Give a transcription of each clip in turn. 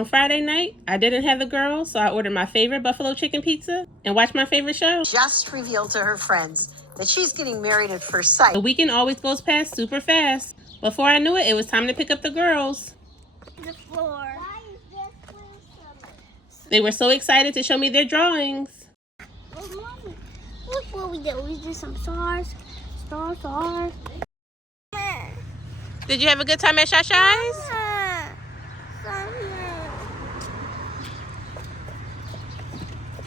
On Friday night, I didn't have the girls, so I ordered my favorite buffalo chicken pizza and watched my favorite show. Just revealed to her friends that she's getting married at first sight. The weekend always goes past super fast. Before I knew it, it was time to pick up the girls. The floor. They were so excited to show me their drawings. Look what we did. We did some stars. Stars. Did you have a good time at Shasha's?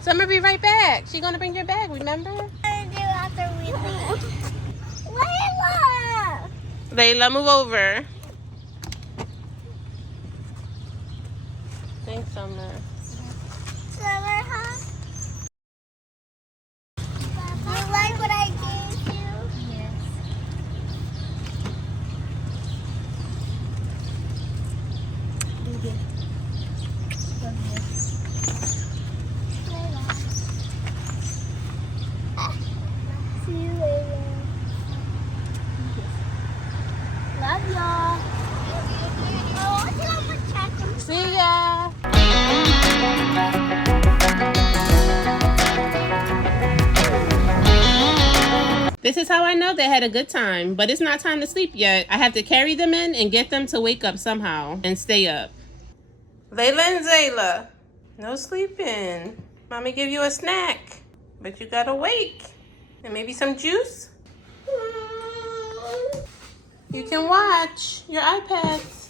Summer be right back. She's gonna bring your bag, remember? After we leave. Layla! Layla, move over. Thanks, Summer. Summer, huh? You like what I gave you? Yes. See you later. Love y'all. See ya. This is how I know they had a good time, but it's not time to sleep yet. I have to carry them in and get them to wake up somehow and stay up. Layla and Zayla, no sleeping. Mommy give you a snack, but you gotta wake. And maybe some juice? You can watch your iPads.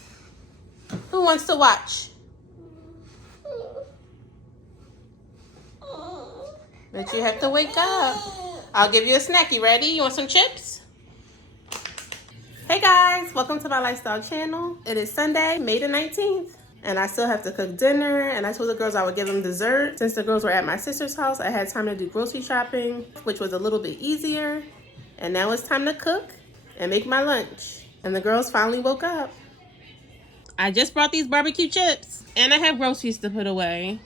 Who wants to watch? But you have to wake up. I'll give you a snack. You ready? You want some chips? Hey guys, welcome to my lifestyle channel. It is Sunday, May the 19th. And I still have to cook dinner. And I told the girls I would give them dessert. Since the girls were at my sister's house, I had time to do grocery shopping, which was a little bit easier. And now it's time to cook and make my lunch. And the girls finally woke up. I just brought these barbecue chips. And I have groceries to put away.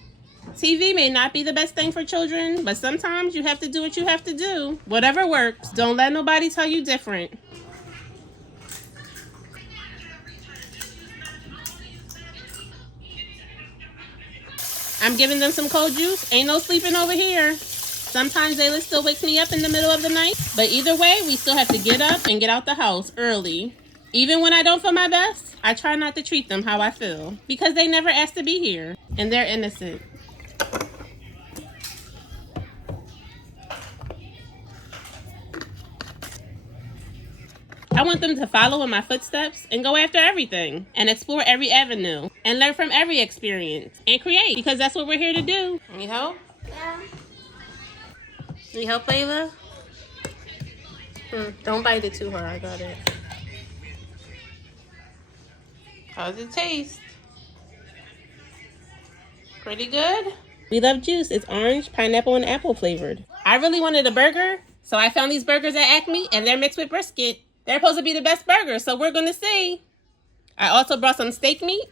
TV may not be the best thing for children, but sometimes you have to do what you have to do. Whatever works. Don't let nobody tell you different. I'm giving them some cold juice. Ain't no sleeping over here. Sometimes Zayla still wakes me up in the middle of the night. But either way, we still have to get up and get out the house early. Even when I don't feel my best, I try not to treat them how I feel. Because they never asked to be here. And they're innocent. I want them to follow in my footsteps and go after everything and explore every avenue and learn from every experience and create, because that's what we're here to do. Need help? Yeah. Need help, Layla? Don't bite it too hard. I got it. How's it taste? Pretty good? We love juice. It's orange, pineapple, and apple flavored. I really wanted a burger, so I found these burgers at Acme, and they're mixed with brisket. They're supposed to be the best burger, so we're going to see. I also brought some steak meat.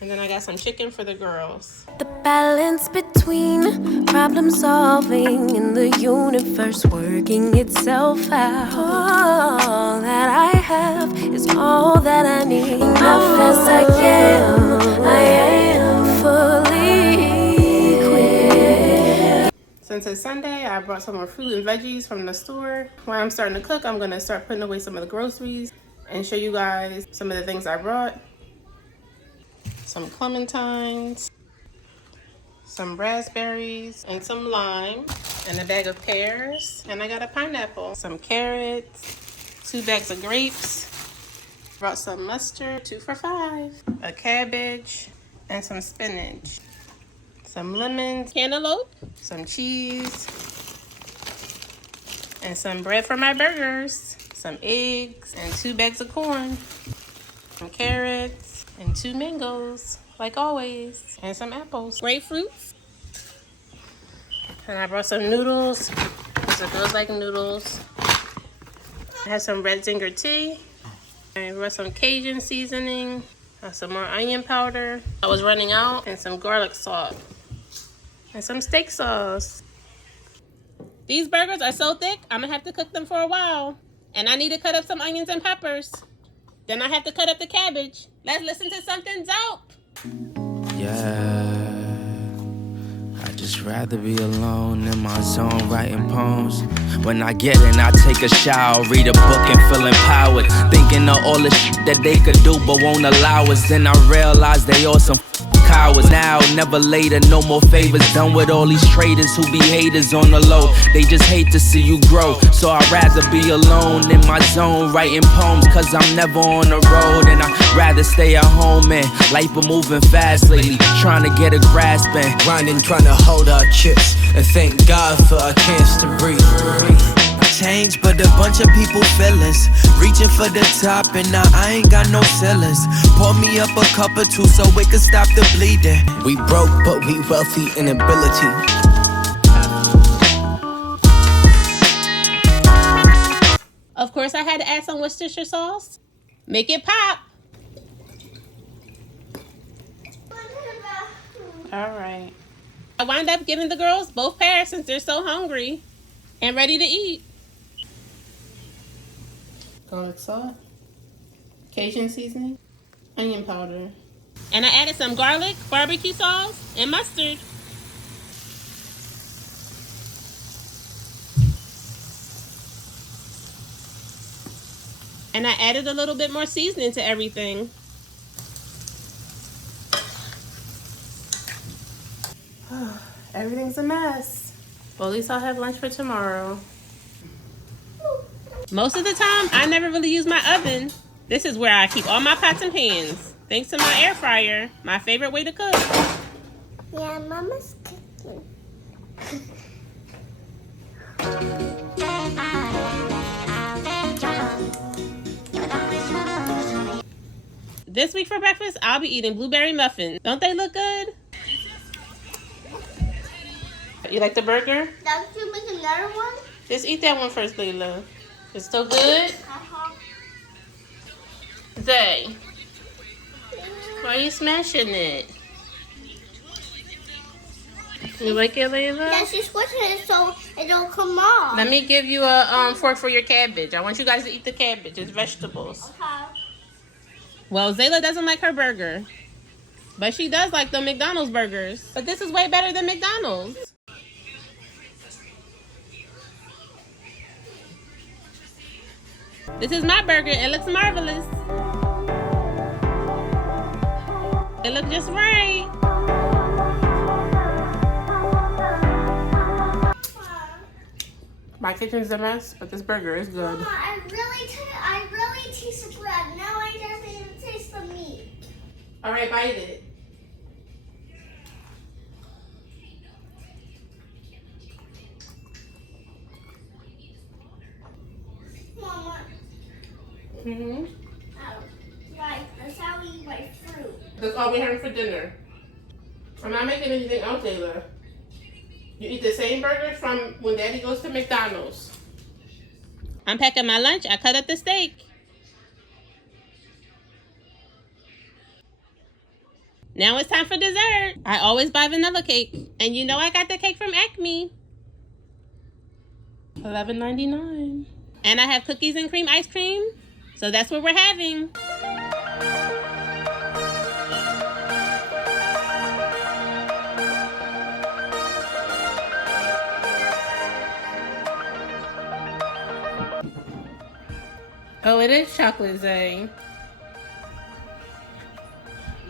And then I got some chicken for the girls. The balance between problem solving and the universe working itself out. All that I have is all that I need. Enough as I am fully equipped. Since it's Sunday, I brought some more fruit and veggies from the store. While I'm starting to cook, I'm going to start putting away some of the groceries and show you guys some of the things I brought. Some clementines, some raspberries, and some lime, and a bag of pears, and I got a pineapple, some carrots, 2 bags of grapes, brought some mustard, 2 for $5, a cabbage, and some spinach, some lemons, cantaloupe, some cheese, and some bread for my burgers, some eggs, and 2 bags of corn, some carrots, and 2 mangoes, like always, and some apples, grapefruits. And I brought some noodles, because the girls like noodles. I have some red zinger tea. I brought some Cajun seasoning, some more onion powder. I was running out, and some garlic salt, and some steak sauce. These burgers are so thick, I'm gonna have to cook them for a while. And I need to cut up some onions and peppers. Then I have to cut up the cabbage. Let's listen to something dope. Yeah, I'd just rather be alone in my zone writing poems. When I get in, I take a shower, read a book and feel empowered. Thinking of all the shit that they could do but won't allow us. Then I realize they all some cowards. Now, never later, no more favors. Done with all these traitors who be haters on the low. They just hate to see you grow. So I'd rather be alone in my zone writing poems, cause I'm never on the road. And I'd rather stay at home, and life been moving fast lately, trying to get a grasp and grinding, trying to hold our chips, and thank God for a chance to breathe. Change, but a bunch of people feelings, reaching for the top, and now I ain't got no ceilings. Pour me up a cup or two so it can stop the bleeding. We broke, but we wealthy in ability. Of course, I had to add some Worcestershire sauce. Make it pop. All right. I wind up giving the girls both pairs since they're so hungry and ready to eat. Garlic salt, Cajun seasoning, onion powder. And I added some garlic, barbecue sauce, and mustard. And I added a little bit more seasoning to everything. Everything's a mess. Well, at least I'll have lunch for tomorrow. Most of the time, I never really use my oven. This is where I keep all my pots and pans. Thanks to my air fryer, my favorite way to cook. Yeah, Mama's cooking. This week for breakfast, I'll be eating blueberry muffins. Don't they look good? You like the burger? Don't you make another one? Just eat that one first, Layla. It's so good. Zay, why are you smashing it? You like it, Layla? Yeah, she's squishing it so it don't come off. Let me give you a fork for your cabbage. I want you guys to eat the cabbage. It's vegetables. Okay. Well, Zayla doesn't like her burger, but she does like the McDonald's burgers. But this is way better than McDonald's. This is my burger. It looks marvelous. It looks just right. My kitchen's a mess, but this burger is good. Mama, I really taste the bread. Now I just even taste the meat. All right, bite it. Mama, Mm-hmm. that's how we eat my fruit. That's all we're having for dinner. I'm not making anything else, Taylor. You eat the same burger from when Daddy goes to McDonald's. I'm packing my lunch. I cut up the steak. Now it's time for dessert. I always buy vanilla cake. And you know I got the cake from Acme. $11.99. And I have cookies and cream ice cream. So that's what we're having. Oh, it is chocolate, Zay.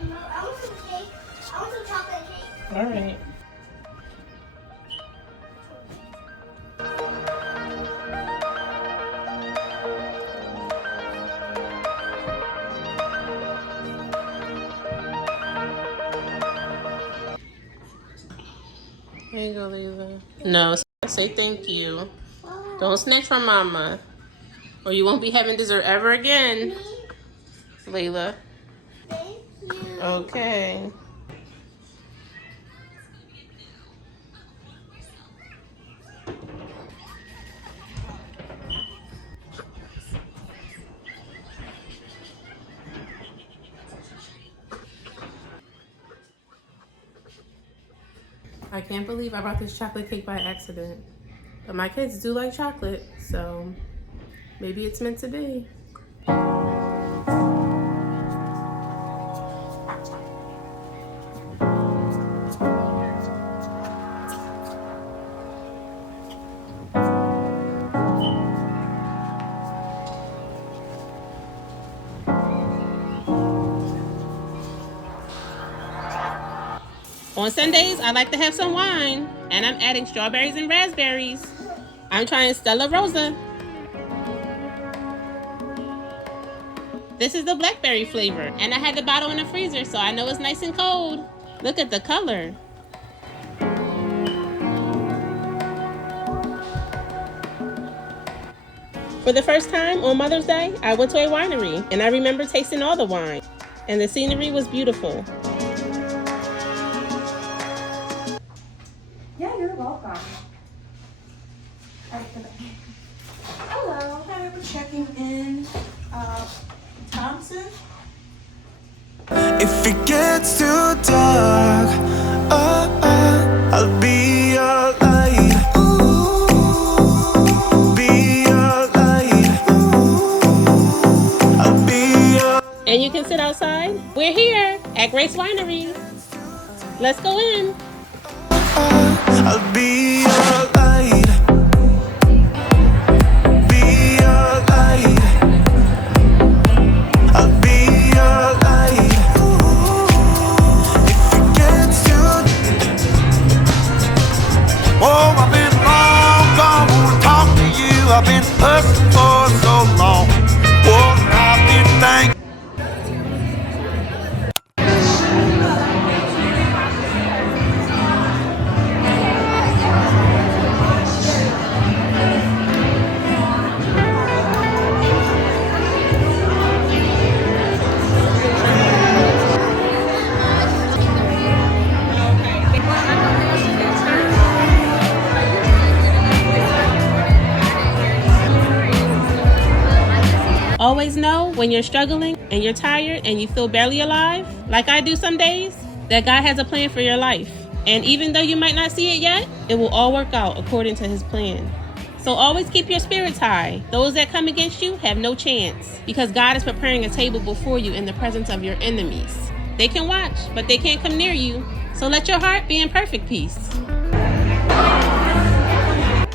I want some cake. I want some chocolate cake. All right. There you go, Lisa. No, say thank you. Don't snatch from Mama, or you won't be having dessert ever again, Layla. Thank you. Okay. I can't believe I brought this chocolate cake by accident. But my kids do like chocolate, so maybe it's meant to be. On Sundays, I like to have some wine, and I'm adding strawberries and raspberries. I'm trying Stella Rosa. This is the blackberry flavor, and I had the bottle in the freezer, so I know it's nice and cold. Look at the color. For the first time on Mother's Day, I went to a winery, and I remember tasting all the wine, and the scenery was beautiful. Yeah, you're welcome. Hello, hi, we're checking in. Thompson? If it gets too dark, I'll be your light. Be your light. I'll be your. And you can sit outside. We're here at Grace Winery. Let's go in. I'll be your light. Be your light. I'll be your light. If it gets too. Oh, I've been long gone, wanna talk to you. I've been hustling for so long. Oh, I've been thinking. Always know when you're struggling and you're tired and you feel barely alive, like I do some days, that God has a plan for your life. And even though you might not see it yet, it will all work out according to his plan. So always keep your spirits high. Those that come against you have no chance, because God is preparing a table before you in the presence of your enemies. They can watch, but they can't come near you. So let your heart be in perfect peace.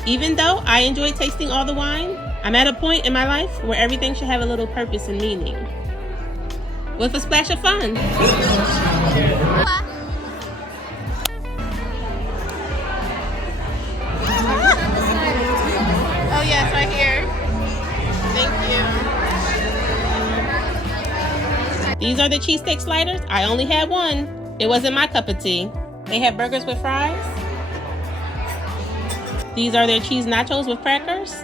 Even though I enjoy tasting all the wine, I'm at a point in my life where everything should have a little purpose and meaning, with a splash of fun. Oh yes, right here. Thank you. These are the cheesesteak sliders. I only had one. It wasn't my cup of tea. They have burgers with fries. These are their cheese nachos with crackers.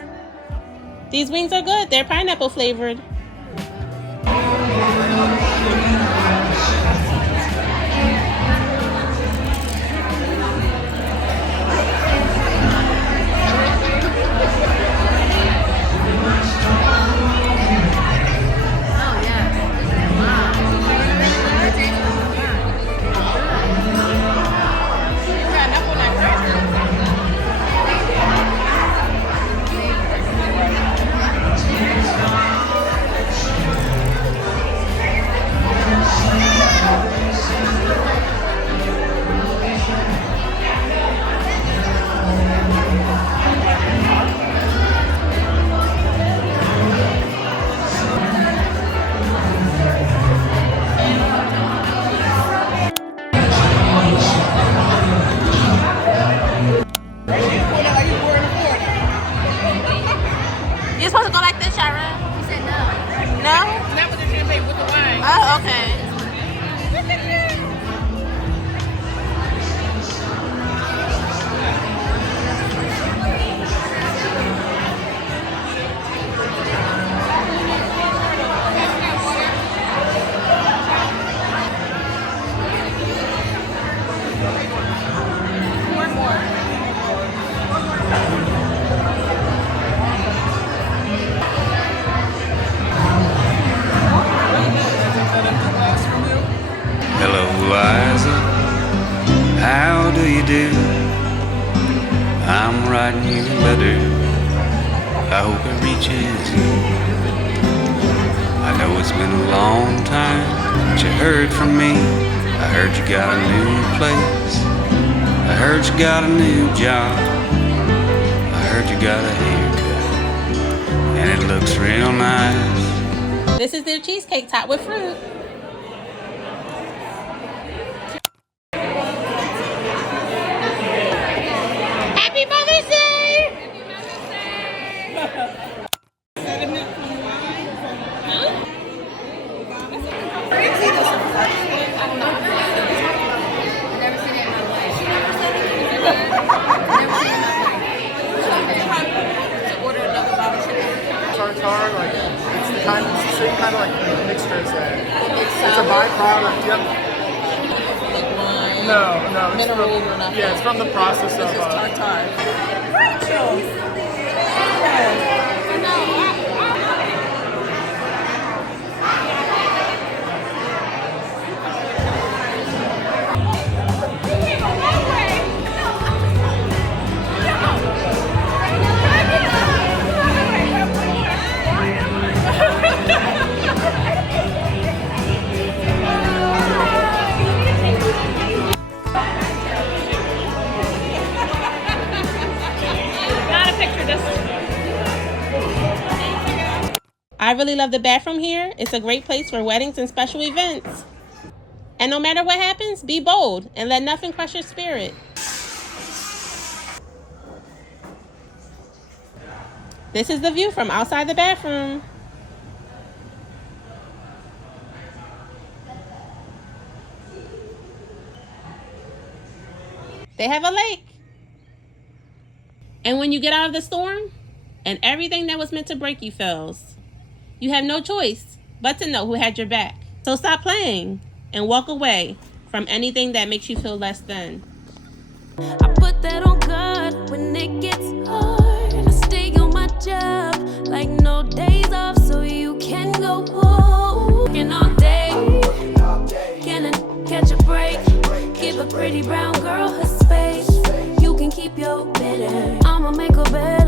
These wings are good. They're pineapple flavored. You're supposed to go like this, Shira. You said no. No? Not with the champagne, with the wine. Oh, okay. Hello, Liza. How do you do? I'm writing you a letter. I hope it reaches you. I know it's been a long time since you heard from me. I heard you got a new place. I heard you got a new job. I heard you got a haircut, and it looks real nice. This is their cheesecake topped with fruit. kind of like mixture is that? It's a byproduct. Yep. Like wine. No. Mineral or nothing. Yeah, it's from the process This of. is tartar. I really love the bathroom here. It's a great place for weddings and special events. And no matter what happens, be bold and let nothing crush your spirit. This is the view from outside the bathroom. They have a lake. And when you get out of the storm, and everything that was meant to break you fails, you have no choice but to know who had your back. So stop playing and walk away from anything that makes you feel less than. I put that on God when it gets hard. I stay on my job like no days off, so you can go walking all day. Can I catch a break? Give a pretty brown girl her space. You can keep your bitter. I'ma make her better.